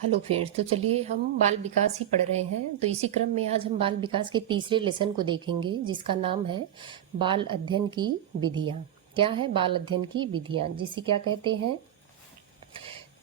Hello friends, तो चलिए हम बाल विकास ही पढ़ रहे हैं। तो इसी क्रम में आज हम बाल विकास के तीसरे लेसन को देखेंगे, जिसका नाम है बाल अध्ययन की विधियाँ। क्या है बाल अध्ययन की विधियाँ, जिसे क्या कहते हैं?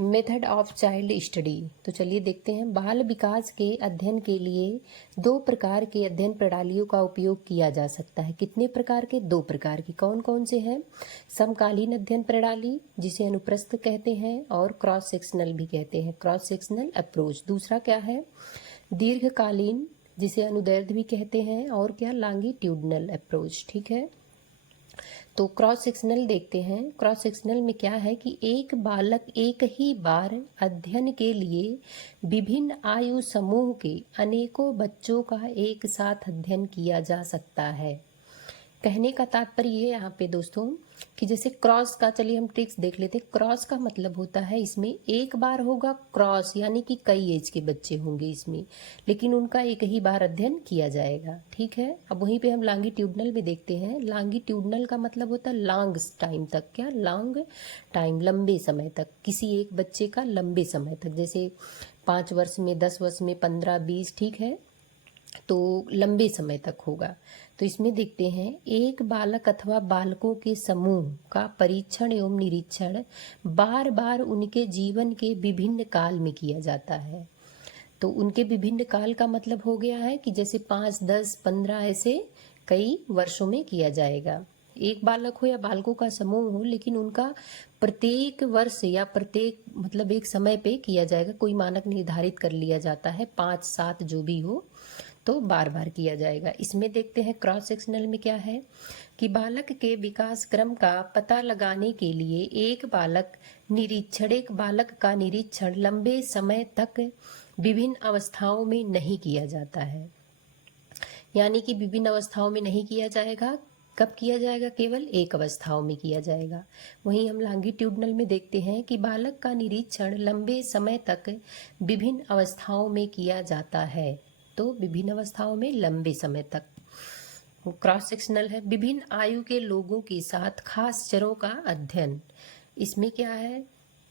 Method of child study. तो चलिए देखते हैं। बाल विकास के अध्ययन के लिए दो प्रकार के अध्ययन प्रणालियों का उपयोग किया जा सकता है। कितने प्रकार के? दो प्रकार की। कौन कौन से हैं? समकालीन अध्ययन प्रणाली, जिसे अनुप्रस्थ कहते हैं, और क्रॉस सेक्शनल भी कहते हैं, क्रॉस सेक्शनल अप्रोच। दूसरा क्या है? दीर्घकालीन, जिसे अनुदैर्ध्य भी कहते हैं, और क्या? Longitudinal approach. ठीक है, तो क्रॉस सेक्शनल देखते हैं। क्रॉस सेक्शनल में क्या है कि एक बालक एक ही बार अध्ययन के लिए विभिन्न आयु समूह के अनेकों बच्चों का एक साथ अध्ययन किया जा सकता है। कहने का तात्पर्य ये यहाँ पे दोस्तों कि जैसे क्रॉस का, चलिए हम ट्रिक्स देख लेते हैं। क्रॉस का मतलब होता है इसमें एक बार होगा क्रॉस, यानी कि कई एज के बच्चे होंगे इसमें, लेकिन उनका एक ही बार अध्ययन किया जाएगा। ठीक है, अब वहीं पे हम लॉन्गिट्यूडनल में देखते हैं। लॉन्गिट्यूडनल का मतलब होता है लॉन्ग टाइम तक। क्या? लॉन्ग टाइम, लंबे समय तक, किसी एक बच्चे का लंबे समय तक, जैसे 5 वर्ष में, 10 वर्ष में, 15, 20। ठीक है, तो लंबे समय तक होगा। तो इसमें देखते हैं, एक बालक अथवा बालकों के समूह का परीक्षण एवं निरीक्षण बार बार उनके जीवन के विभिन्न काल में किया जाता है। तो उनके विभिन्न काल का मतलब हो गया है कि जैसे 5, 10, 15 ऐसे कई वर्षों में किया जाएगा। एक बालक हो या बालकों का समूह हो, लेकिन उनका प्रत्येक वर्ष या प्रत्येक मतलब एक समय पे किया जाएगा। कोई मानक निर्धारित कर लिया जाता है, 5, 7 जो भी हो, तो बार बार किया जाएगा। इसमें देखते हैं क्रॉस सेक्शनल में क्या है कि बालक के विकास क्रम का पता लगाने के लिए एक बालक का निरीक्षण लंबे समय तक विभिन्न अवस्थाओं में नहीं किया जाता है। यानी कि विभिन्न अवस्थाओं में नहीं किया जाएगा। कब किया जाएगा? केवल एक अवस्थाओं में किया जाएगा। वहीं हम लॉन्गिट्यूडनल में देखते हैं कि बालक का निरीक्षण लंबे समय तक विभिन्न अवस्थाओं में किया जाता है। तो विभिन्न अवस्थाओं में लंबे समय तक। क्रॉस सेक्शनल है, विभिन्न आयु के लोगों के साथ खास चरों का अध्ययन। इसमें क्या है?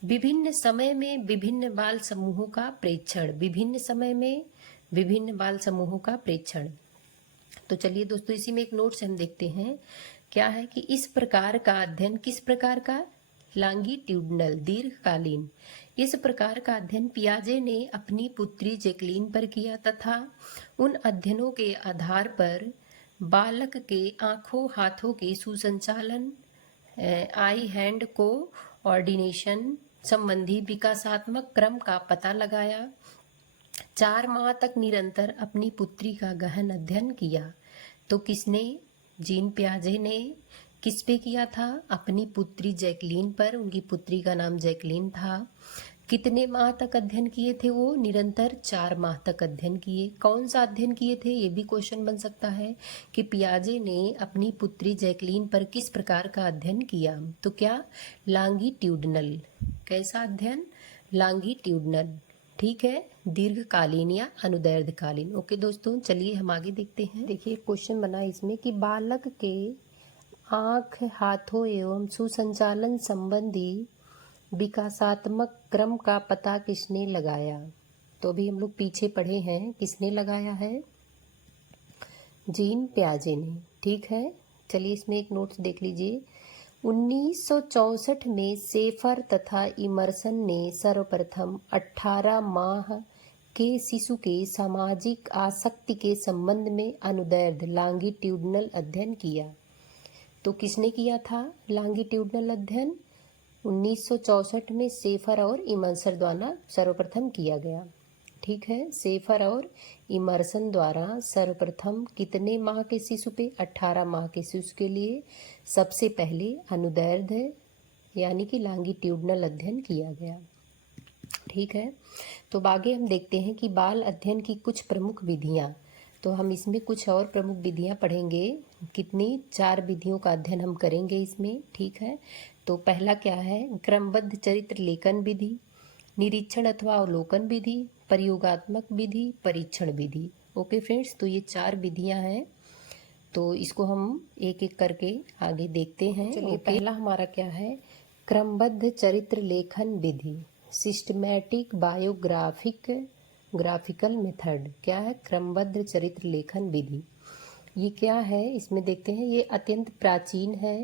विभिन्न समय में विभिन्न बाल समूहों का प्रेक्षण, विभिन्न समय में विभिन्न बाल समूहों का प्रेक्षण। तो चलिए दोस्तों, इसी में एक नोट्स हम देखते हैं। क्या है कि इस प्रकार का अध्ययन, किस प्रकार का? लॉन्गिट्यूडनल, दीर्घकालीन। इस प्रकार का अध्ययन पियाजे ने अपनी पुत्री जैकलीन पर किया तथा उन अध्ययनों के आधार पर बालक के आंखों हाथों के सुसंचालन, आई हैंड कोऑर्डिनेशन संबंधी विकासात्मक क्रम का पता लगाया। 4 माह तक निरंतर अपनी पुत्री का गहन अध्ययन किया। तो किसने? जीन पियाजे ने किस पे किया था? अपनी पुत्री जैकलीन पर। उनकी पुत्री का नाम जैकलीन था। कितने माह तक अध्ययन किए थे वो? निरंतर 4 माह तक अध्ययन किए। कौन सा अध्ययन किए थे? ये भी क्वेश्चन बन सकता है कि पियाजे ने अपनी पुत्री जैकलीन पर किस प्रकार का अध्ययन किया। तो क्या? लॉन्गिट्यूडनल। कैसा अध्ययन? लॉन्गिट्यूडनल। ठीक है, दीर्घकालीन या अनुदैर्ध्यकालीन। ओके दोस्तों, चलिए हम आगे देखते हैं। देखिए क्वेश्चन बना इसमें कि बालक के आँख हाथों एवं सुसंचालन संबंधी विकासात्मक क्रम का पता किसने लगाया? तो अभी हम लोग पीछे पढ़े हैं, किसने लगाया है? जीन पियाजे ने। ठीक है, चलिए इसमें एक नोट्स देख लीजिए। 1964 में सेफर तथा इमर्सन ने सर्वप्रथम 18 माह के शिशु के सामाजिक आसक्ति के संबंध में अनुदैर्ध्य लॉन्गिट्यूडनल अध्ययन किया। तो किसने किया था लॉन्गिट्यूडनल अध्ययन? 1964 में सेफर और इमर्सन द्वारा सर्वप्रथम किया गया। ठीक है, सेफर और इमर्सन द्वारा सर्वप्रथम कितने माह के शिशु पे? 18 माह के शिशु के लिए सबसे पहले अनुदैर्ध्य यानी कि लॉन्गिट्यूडनल अध्ययन किया गया। ठीक है, तो आगे हम देखते हैं कि बाल अध्ययन की कुछ प्रमुख विधियाँ। तो हम इसमें कुछ और प्रमुख विधियाँ पढ़ेंगे। कितनी? 4 विधियों का अध्ययन हम करेंगे इसमें। ठीक है, तो पहला क्या है? क्रमबद्ध चरित्र लेखन विधि, निरीक्षण अथवा अवलोकन विधि, प्रयोगात्मक विधि, परीक्षण विधि। ओके फ्रेंड्स, तो ये 4 विधियां हैं। तो इसको हम एक एक करके आगे देखते हैं। चलिए पहला हमारा क्या है? क्रमबद्ध चरित्र लेखन विधि। Systematic graphical method. क्या है? क्रमबद्ध चरित्र लेखन विधि। ये क्या है इसमें देखते हैं। ये अत्यंत प्राचीन है,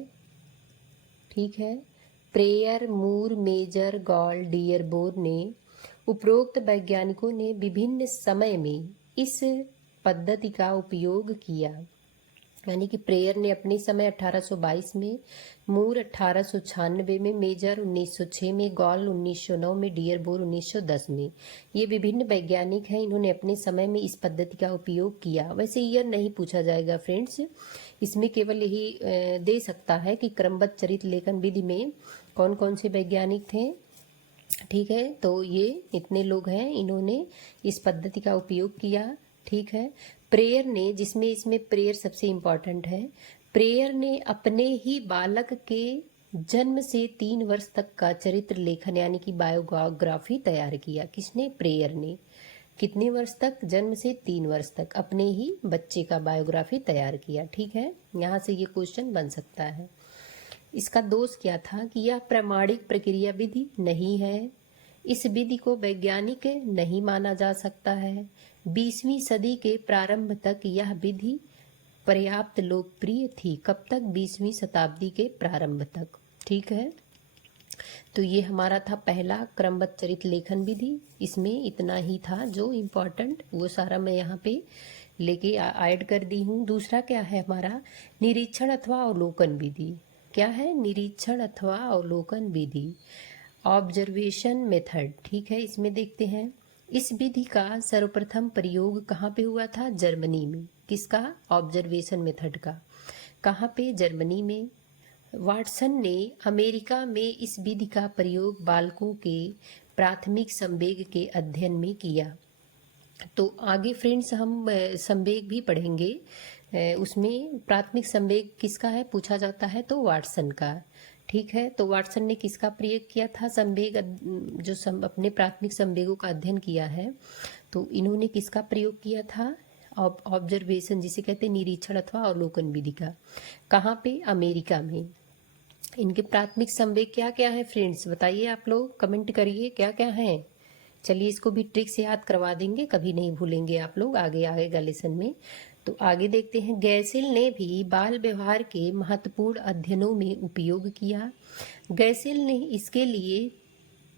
ठीक है। प्रेयर, मूर, मेजर, गॉल, डियरबोर्न ने उपरोक्त वैज्ञानिकों ने विभिन्न समय में इस पद्धति का उपयोग किया। यानी कि प्रेयर ने अपने समय 1822 में, मूर 1896 में, मेजर 1906 में, गॉल 1909 में, डियरबोर 1910 में। ये विभिन्न वैज्ञानिक हैं, इन्होंने अपने समय में इस पद्धति का उपयोग किया। वैसे ईयर नहीं पूछा जाएगा फ्रेंड्स, इसमें केवल यही दे सकता है कि क्रमबद्ध चरित्र लेखन विधि में कौन कौन से वैज्ञानिक थे, ठीक है। तो ये इतने लोग हैं, इन्होंने इस पद्धति का उपयोग किया, ठीक है। प्रेयर ने, जिसमें इसमें प्रेयर सबसे इम्पोर्टेंट है, प्रेयर ने अपने ही बालक के जन्म से 3 वर्ष तक का चरित्र लेखन यानी कि बायोग्राफी तैयार किया। किसने? प्रेयर ने। कितने वर्ष तक? जन्म से 3 वर्ष तक अपने ही बच्चे का बायोग्राफी तैयार किया, ठीक है। यहाँ से ये क्वेश्चन बन सकता है। इसका दोष क्या था कि यह प्रामाणिक प्रक्रिया विधि नहीं है, इस विधि को वैज्ञानिक नहीं माना जा सकता है। 20वीं सदी के प्रारंभ तक यह विधि पर्याप्त लोकप्रिय थी। कब तक? 20वीं शताब्दी के प्रारंभ तक, ठीक है। तो ये हमारा था पहला क्रमबद्ध चरित्र लेखन विधि। इसमें इतना ही था जो इम्पोर्टेंट, वो सारा मैं यहाँ पे लेके ऐड कर दी हूँ। दूसरा क्या है हमारा? निरीक्षण अथवा अवलोकन विधि। क्या है? निरीक्षण अथवा अवलोकन विधि, ऑब्जर्वेशन मेथड, ठीक है। इसमें देखते हैं इस विधि का सर्वप्रथम प्रयोग कहाँ पे हुआ था? जर्मनी में। किसका? ऑब्जर्वेशन मेथड का। कहाँ पे? जर्मनी में। वाटसन ने अमेरिका में इस विधि का प्रयोग बालकों के प्राथमिक संवेग के अध्ययन में किया। तो आगे फ्रेंड्स हम संवेग भी पढ़ेंगे, उसमें प्राथमिक संवेग किसका है पूछा जाता है, तो वाटसन का, ठीक है। तो वाटसन ने किसका प्रयोग किया था? संवेग, जो अपने प्राथमिक संवेगों का अध्ययन किया है, तो इन्होंने किसका प्रयोग किया था? ऑब्जर्वेशन, जिसे कहते हैं निरीक्षण अथवा अवलोकन विधि का। कहाँ पे? अमेरिका में। इनके प्राथमिक संवेग क्या क्या है फ्रेंड्स, बताइए आप लोग, कमेंट करिए क्या क्या है। चलिए इसको भी ट्रिक से याद करवा देंगे, कभी नहीं भूलेंगे आप लोग आगे आएगा लेसन में। तो आगे देखते हैं, गैसेल ने भी बाल व्यवहार के महत्वपूर्ण अध्ययनों में उपयोग किया। गैसेल ने इसके लिए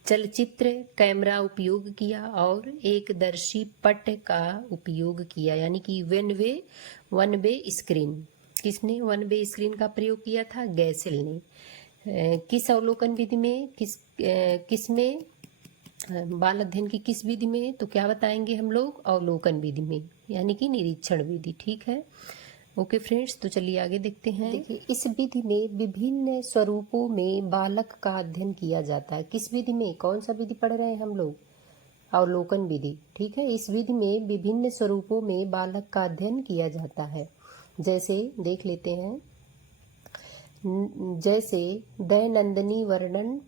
चलचित्र कैमरा उपयोग किया और एकदर्शी पट का उपयोग किया, यानी कि वन वे स्क्रीन। किसने वन वे स्क्रीन का प्रयोग किया था? गैसेल ने। किस अवलोकन विधि में, किस में, बाल अध्ययन की किस विधि में? तो क्या बताएंगे हम लोग? अवलोकन विधि में, यानी कि निरीक्षण विधि, ठीक है। ओके फ्रेंड्स, तो चलिए आगे देखते हैं। देखिए इस विधि में विभिन्न स्वरूपों में बालक का अध्ययन किया जाता है। किस विधि में? कौन सा विधि पढ़ रहे हैं हम लोग? अवलोकन विधि, ठीक है। इस विधि में विभिन्न स्वरूपों में बालक का अध्ययन किया जाता है। जैसे देख लेते हैं, जैसे दैनंदिनी वर्णन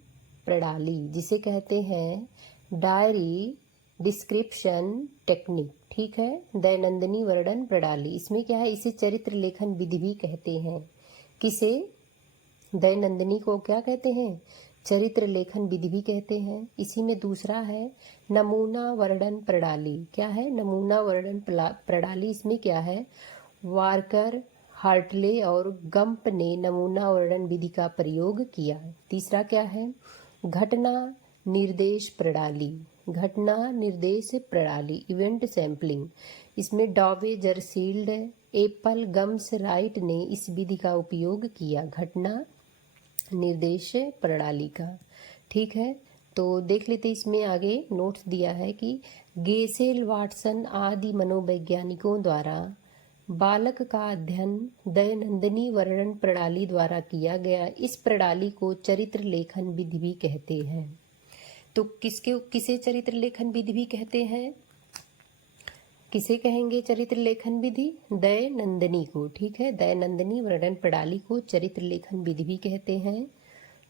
प्रणाली, जिसे कहते हैं डायरी डिस्क्रिप्शन टेक्निक, ठीक है। दैनंदिनी वर्णन प्रणाली, इसमें क्या है? इसे चरित्र लेखन विधि भी कहते हैं। किसे? दैनंदिनी को क्या कहते हैं? चरित्र लेखन विधि भी कहते हैं। इसी में दूसरा है नमूना वर्णन प्रणाली। क्या है? नमूना वर्णन प्रणाली। इसमें क्या है? वार्कर, हार्टले और गंप ने नमूना वर्णन विधि का प्रयोग किया। तीसरा क्या है? घटना निर्देश प्रणाली। घटना निर्देश प्रणाली, इवेंट सैम्पलिंग। इसमें डॉवे, जरसील्ड, एप्पल, गम्स, राइट ने इस विधि का उपयोग किया, घटना निर्देश प्रणाली का, ठीक है। तो देख लेते इसमें आगे नोट्स दिया है कि गेसेल, वाटसन आदि मनोवैज्ञानिकों द्वारा बालक का अध्ययन दैनंदिनी वर्णन प्रणाली द्वारा किया गया। इस प्रणाली को चरित्र लेखन विधि भी कहते हैं। तो किसे चरित्र लेखन विधि भी कहते हैं? किसे कहेंगे चरित्र लेखन विधि? दैनंदिनी को, ठीक है। दैनंदिनी वर्णन प्रणाली को चरित्र लेखन विधि भी कहते हैं,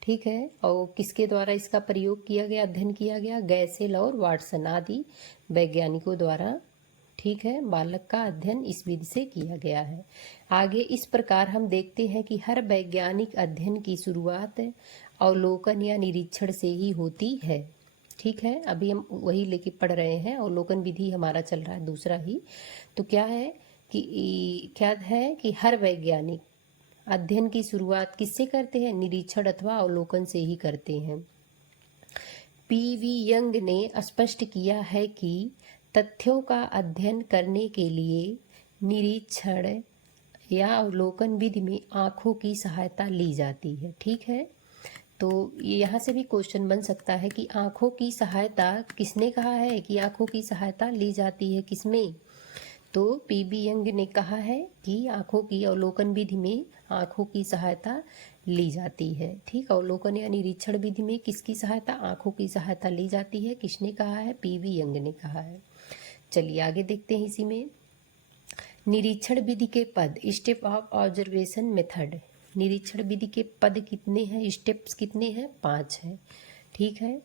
ठीक है। और किसके द्वारा इसका प्रयोग किया गया, अध्ययन किया गया? गैसेल और वाटसन आदि वैज्ञानिकों द्वारा, ठीक है। बालक का अध्ययन इस विधि से किया गया है। आगे इस प्रकार हम देखते हैं कि हर वैज्ञानिक अध्ययन की शुरुआत अवलोकन या निरीक्षण से ही होती है। ठीक है, अभी हम वही लेके पढ़ रहे हैं, अवलोकन विधि हमारा चल रहा है दूसरा ही। तो क्या है कि हर वैज्ञानिक अध्ययन की शुरुआत किससे करते हैं? निरीक्षण अथवा अवलोकन से ही करते हैं। पीवी यंग ने स्पष्ट किया है कि तथ्यों का अध्ययन करने के लिए निरीक्षण या अवलोकन विधि में आंखों की सहायता ली जाती है। ठीक है, तो यहाँ से भी क्वेश्चन बन सकता है कि आंखों की सहायता किसने कहा है कि आंखों की सहायता ली जाती है किसमें? तो पीबी यंग ने कहा है कि आंखों की अवलोकन विधि में आंखों की सहायता ली जाती है। ठीक, अवलोकन या निरीक्षण विधि में किसकी सहायता? आंखों की सहायता ली जाती है। किसने कहा है? पीवी यंग ने कहा है। चलिए आगे देखते हैं इसी में। निरीक्षण विधि के पद, स्टेप ऑफ ऑब्जर्वेशन मेथड। निरीक्षण विधि के पद कितने हैं? स्टेप्स कितने हैं? 5 हैं। ठीक है,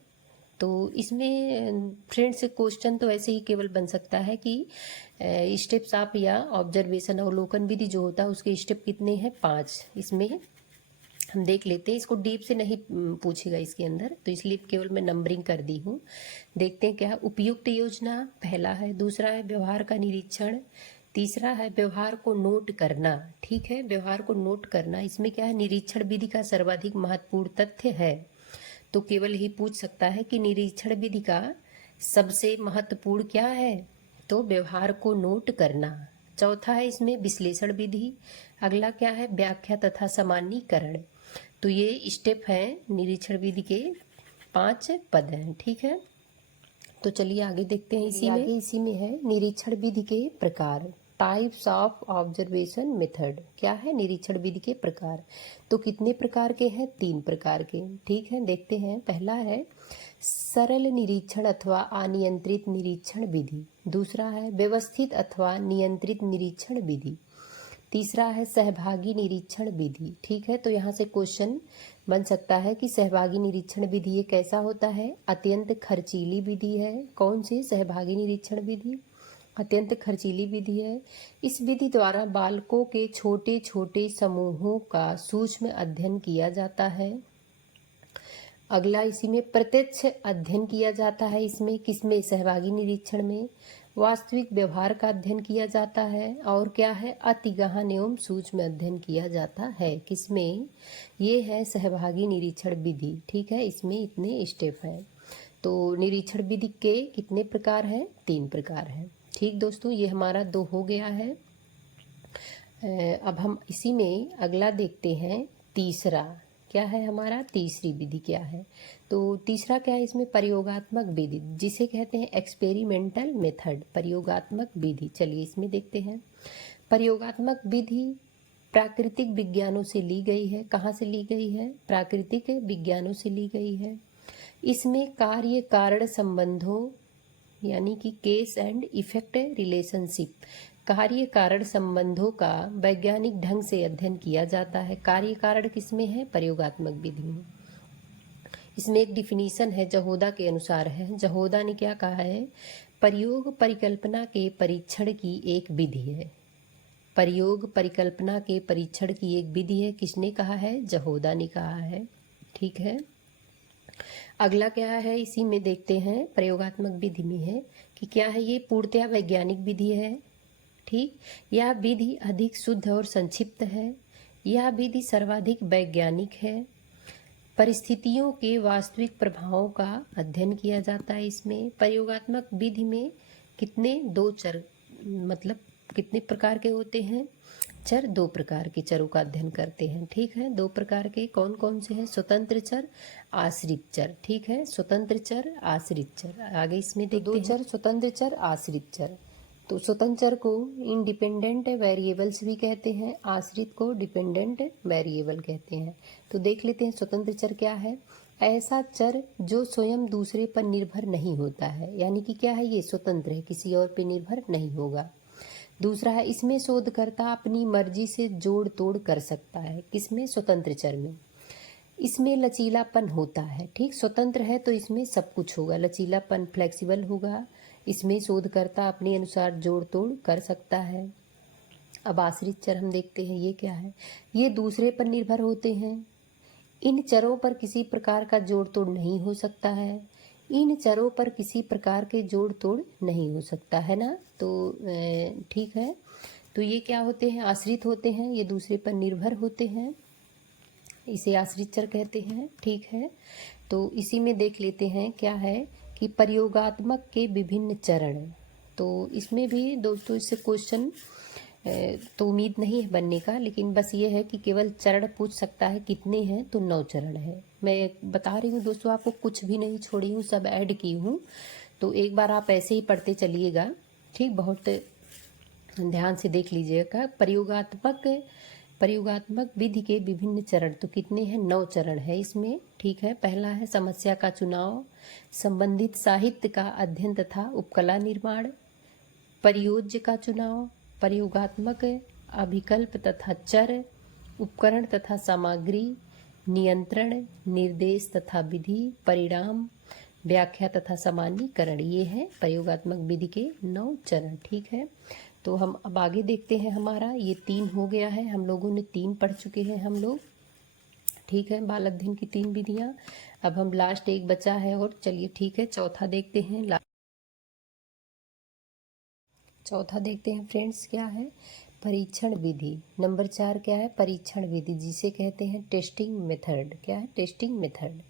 तो इसमें फ्रेंड्स क्वेश्चन तो ऐसे ही केवल बन सकता है कि स्टेप्स ऑफ या ऑब्जर्वेशन अवलोकन विधि जो होता है उसके स्टेप कितने हैं? 5। इसमें हम देख लेते हैं, इसको डीप से नहीं पूछेगा इसके अंदर, तो इसलिए केवल मैं नंबरिंग कर दी हूँ। देखते हैं क्या। उपयुक्त योजना पहला है, दूसरा है व्यवहार का निरीक्षण, तीसरा है व्यवहार को नोट करना। ठीक है, व्यवहार को नोट करना, इसमें क्या है? निरीक्षण विधि का सर्वाधिक महत्वपूर्ण तथ्य है, तो केवल ही पूछ सकता है कि निरीक्षण विधि का सबसे महत्वपूर्ण क्या है? तो व्यवहार को नोट करना। चौथा है इसमें विश्लेषण विधि। अगला क्या है? व्याख्या तथा सामान्यीकरण। तो ये स्टेप है निरीक्षण विधि के 5 पद हैं। ठीक है, तो चलिए आगे देखते हैं। इसी में है निरीक्षण विधि के प्रकार, टाइप्स ऑफ ऑब्जर्वेशन मेथड। क्या है? निरीक्षण विधि के प्रकार। तो कितने प्रकार के हैं? 3 प्रकार के। ठीक है, देखते हैं। पहला है सरल निरीक्षण अथवा अनियंत्रित निरीक्षण विधि, दूसरा है व्यवस्थित अथवा नियंत्रित निरीक्षण विधि, तीसरा है सहभागी निरीक्षण विधि। ठीक है, तो यहाँ से क्वेश्चन बन सकता है कि सहभागी निरीक्षण विधि ये कैसा होता है? अत्यंत खर्चीली विधि है। कौन सी? सहभागी निरीक्षण विधि अत्यंत खर्चीली विधि है। इस विधि द्वारा बालकों के छोटे छोटे समूहों का सूक्ष्म अध्ययन किया जाता है। अगला इसी में प्रत्यक्ष अध्ययन किया जाता है। इसमें किसमें? सहभागी निरीक्षण में वास्तविक व्यवहार का अध्ययन किया जाता है। और क्या है? अति गहन एवं सूक्ष्म अध्ययन किया जाता है। किसमें? ये है सहभागी निरीक्षण विधि। ठीक है, इसमें इतने स्टेप हैं। तो निरीक्षण विधि के कितने प्रकार हैं? 3 प्रकार हैं। ठीक दोस्तों, ये हमारा 2 हो गया है। अब हम इसी में अगला देखते हैं तीसरा। क्या है हमारा? तीसरी विधि क्या है? तो तीसरा क्या है इसमें? प्रयोगात्मक विधि, जिसे कहते हैं एक्सपेरिमेंटल मेथड, प्रयोगात्मक विधि। चलिए इसमें देखते हैं। प्रयोगात्मक विधि प्राकृतिक विज्ञानों से ली गई है। कहाँ से ली गई है? प्राकृतिक विज्ञानों से ली गई है। इसमें कार्य कारण संबंधों यानी कि केस एंड इफेक्ट रिलेशनशिप, कार्य कारण संबंधों का वैज्ञानिक ढंग से अध्ययन किया जाता है। कार्य कारण किसमें है? प्रयोगात्मक विधि में। इसमें एक डिफिनीशन है, जहोदा के अनुसार है। जहोदा ने क्या कहा है? प्रयोग परिकल्पना के परीक्षण की एक विधि है। प्रयोग परिकल्पना के परीक्षण की एक विधि है। किसने कहा है? जहोदा ने कहा है। ठीक है, अगला क्या है इसी में देखते हैं। प्रयोगात्मक विधि में है कि क्या है? ये पूर्णतया वैज्ञानिक विधि है। ठीक, यह विधि अधिक शुद्ध और संक्षिप्त है। यह विधि सर्वाधिक वैज्ञानिक है। परिस्थितियों के वास्तविक प्रभावों का अध्ययन किया जाता है। इसमें प्रयोगात्मक विधि में कितने? 2 चर, मतलब कितने प्रकार के होते हैं? चर। 2 प्रकार के चरों का अध्ययन करते हैं। ठीक है, 2 प्रकार के कौन कौन से हैं? स्वतंत्र चर, आश्रित चर। ठीक है, स्वतंत्र चर, आश्रित चर। आगे इसमें देखते हैं। 2 चर, स्वतंत्र चर, आश्रित चर। तो स्वतंत्र चर को इंडिपेंडेंट वेरिएबल्स भी कहते हैं, आश्रित को डिपेंडेंट वेरिएबल कहते हैं। तो देख लेते हैं स्वतंत्र चर क्या है। ऐसा चर जो स्वयं दूसरे पर निर्भर नहीं होता है, यानी कि क्या है? ये स्वतंत्र है, किसी और पे निर्भर नहीं होगा। दूसरा है इसमें शोधकर्ता अपनी मर्जी से जोड़ तोड़ कर सकता है। किसमें? स्वतंत्र चर में। इसमें लचीलापन होता है। ठीक, स्वतंत्र है तो इसमें सब कुछ होगा, लचीलापन, फ्लेक्सिबल होगा। इसमें शोधकर्ता अपने अनुसार जोड़ तोड़ कर सकता है। अब आश्रित चर हम देखते हैं, ये क्या है? ये दूसरे पर निर्भर होते हैं। इन चरों पर किसी प्रकार का जोड़ तोड़ नहीं हो सकता है। इन चरों पर किसी प्रकार के जोड़ तोड़ नहीं हो सकता है ना। तो ठीक है, तो ये क्या होते हैं, आश्रित होते हैं, ये दूसरे पर निर्भर होते हैं, इसे आश्रित चर कहते हैं। ठीक है, तो इसी में देख लेते हैं क्या है कि प्रयोगात्मक के विभिन्न चरण। तो इसमें भी दोस्तों इससे क्वेश्चन तो उम्मीद नहीं है बनने का, लेकिन बस ये है कि केवल चरण पूछ सकता है कितने हैं, तो 9 चरण है। मैं बता रही हूँ दोस्तों, आपको कुछ भी नहीं छोड़ी हूँ, सब ऐड की हूँ। तो एक बार आप ऐसे ही पढ़ते चलिएगा, ठीक, बहुत ध्यान से देख लीजिएगा। प्रयोगात्मक विधि के विभिन्न चरण तो कितने हैं, 9 चरण है इसमें। ठीक है, पहला है समस्या का चुनाव, संबंधित साहित्य का अध्ययन तथा उपकला निर्माण, परियोज्य का चुनाव, प्रयोगात्मक अभिकल्प तथा चर, उपकरण तथा सामग्री, नियंत्रण, निर्देश तथा विधि, परिणाम, व्याख्या तथा सामान्यीकरण। ये है प्रयोगात्मक विधि के 9 चरण। ठीक है, तो हम अब आगे देखते हैं। हमारा ये 3 हो गया है, हम लोगों ने 3 पढ़ चुके हैं हम लोग। ठीक है, बाल अध्ययन की 3 विधियां। अब हम लास्ट एक बचा है और चलिए ठीक है, चौथा देखते हैं। चौथा देखते हैं फ्रेंड्स, क्या है, परीक्षण विधि। नंबर 4 क्या है, परीक्षण विधि, जिसे कहते हैं टेस्टिंग मेथड। क्या है, टेस्टिंग मेथड।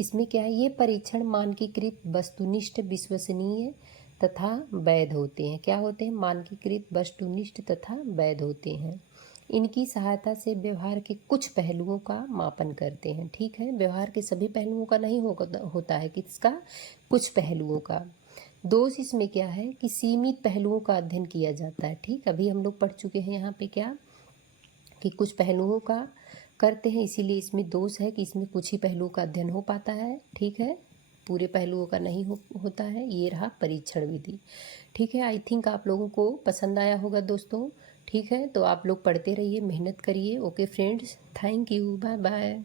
इसमें क्या है, ये परीक्षण मानकीकृत, वस्तुनिष्ठ, विश्वसनीय तथा वैध होते हैं। क्या होते हैं, मानकीकृत, वस्तुनिष्ठ तथा वैध होते हैं। इनकी सहायता से व्यवहार के कुछ पहलुओं का मापन करते हैं। ठीक है, व्यवहार के सभी पहलुओं का नहीं होता है, किसका, कुछ पहलुओं का। दोष इसमें क्या है कि सीमित पहलुओं का अध्ययन किया जाता है। ठीक, अभी हम लोग पढ़ चुके हैं यहाँ पे क्या, कि कुछ पहलुओं का करते हैं, इसीलिए इसमें दोष है कि इसमें कुछ ही पहलुओं का अध्ययन हो पाता है। ठीक है, पूरे पहलुओं का नहीं होता है। ये रहा परीक्षण विधि। ठीक है, आई थिंक आप लोगों को पसंद आया होगा दोस्तों। ठीक है, तो आप लोग पढ़ते रहिए, मेहनत करिए। Okay friends, thank you, bye bye.